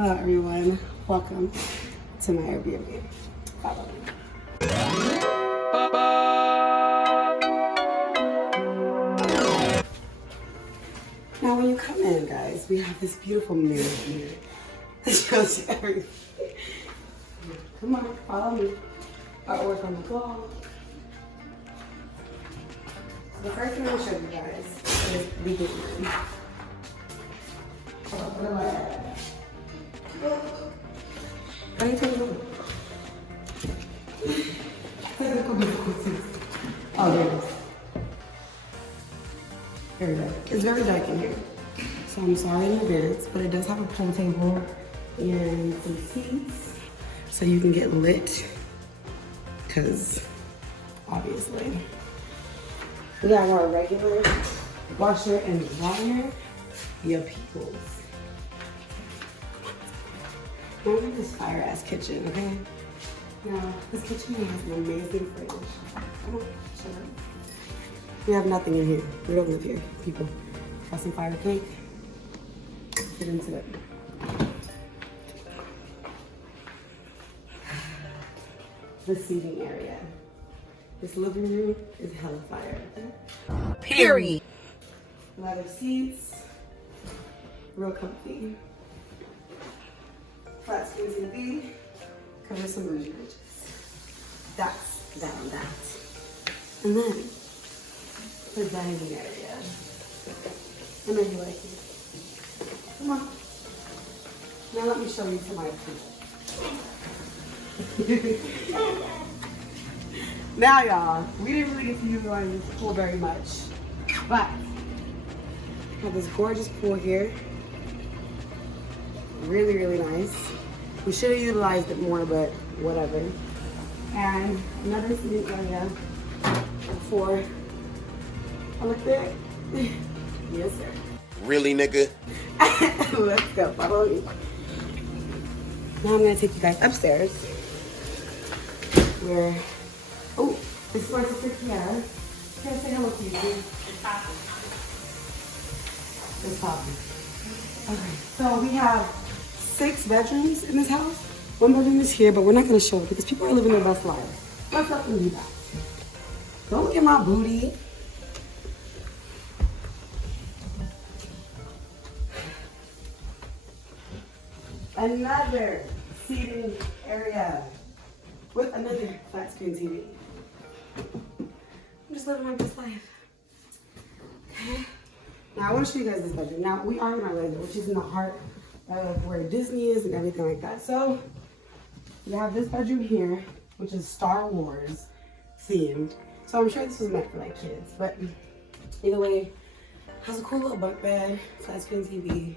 Hello everyone, welcome to my Airbnb. Follow me. Now when you come in, guys, we have this beautiful mirror here that shows you everything. Come on, follow me. Artwork on the wall. So the first thing I'm gonna show you guys is the game room. Let me tell you. Technical difficulties. Oh, there it is. Here we go. It's very dark in here, so I'm sorry in advance, but it does have a pool table and some seats, so you can get lit, because obviously. We have our regular washer and dryer. Your peoples. Now look at this fire ass kitchen, okay? Now, this kitchen has an amazing fridge. Come on, shut up. We have nothing in here. We don't live here, people. Got some fire cake. Get into it. The seating area. This living room is hella fire, okay? Period. Leather seats. Real comfy. Flat screen TV. Covers some roozy ridges. That's that on that. And then the dining area. I know you like it. Come on. Now let me show you to my pool. Now y'all, we didn't really get to utilize this pool very much, but we have this gorgeous pool here. Really, really nice. We should have utilized it more, but whatever. And another seating area for, oh, look there. Yes, sir. Really, nigga? Let's go, follow me. Now I'm gonna take you guys upstairs where, oh, this is my sister Kiara. Can I say hello to you? It's popping. It's popping. Okay, so we have 6 bedrooms in this house. 1 bedroom is here, but we're not gonna show it because people are living their best lives. Let's let them do that. Don't look at my booty. Another seating area with another flat screen TV. I'm just living my best life. Okay. Now I want to show you guys this bedroom. Now we are in Orlando, which is in the heart of where Disney is and everything like that. So we have this bedroom here, which is Star Wars themed. So I'm sure this was meant for like kids, but either way, has a cool little bunk bed, flat screen TV. You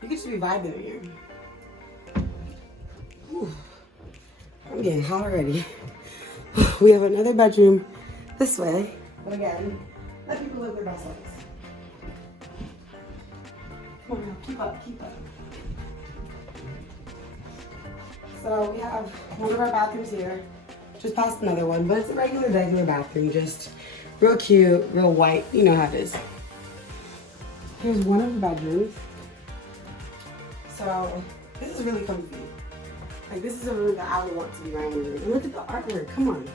could just be vibing in here. Ooh, I'm getting hot already. We have another bedroom this way, but again, let people live their best lives. Come on now, keep up, keep up. So we have one of our bathrooms here, just past another one, but it's a regular bathroom, just real cute, real white, you know how it is. Here's one of the bedrooms. So this is really comfy. Like this is a room that I would want to be my own room. And look at the artwork, come on.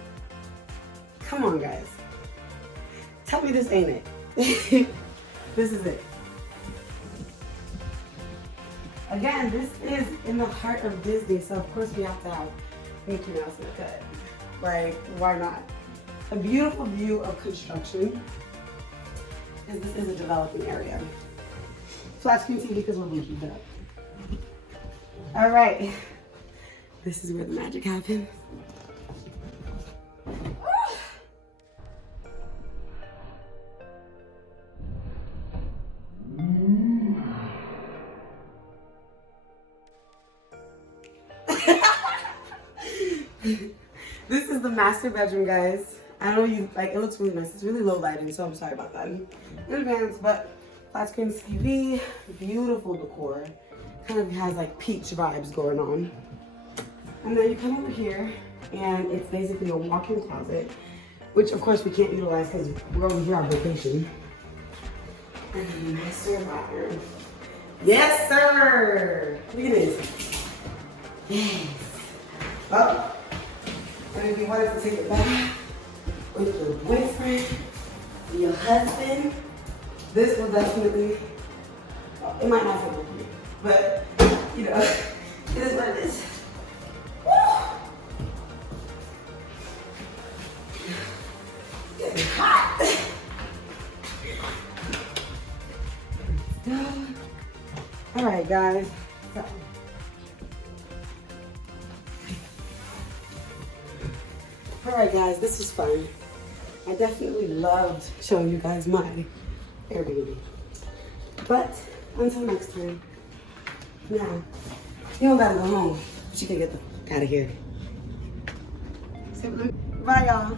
Come on guys. Tell me this ain't it. This is it. Again, this is in the heart of Disney, so of course we have to have Mickey Mouse in the cut. Like, why not? A beautiful view of construction. And this is a developing area. Flat screen TV because we're blinking it up. All right, this is where the magic happens. This is the master bedroom, guys. I don't know you like. It looks really nice. It's really low lighting, so I'm sorry about that in advance. But flat screen TV, beautiful decor. Kind of has like peach vibes going on. And then you come over here and it's basically a walk-in closet, which of course we can't utilize because we're over here on vacation. And then the master bathroom. Yes, sir. Look at this. Yes. Oh. And if you wanted to take it back with your boyfriend, your husband, this will definitely, it might not fit with you, but you know, it is what it is. It's hot. All right, guys. So, all right, guys, this was fun. I definitely loved showing you guys my Airbnb. But until next time, now, you don't gotta go home, but you can get the out of here. So, bye, y'all.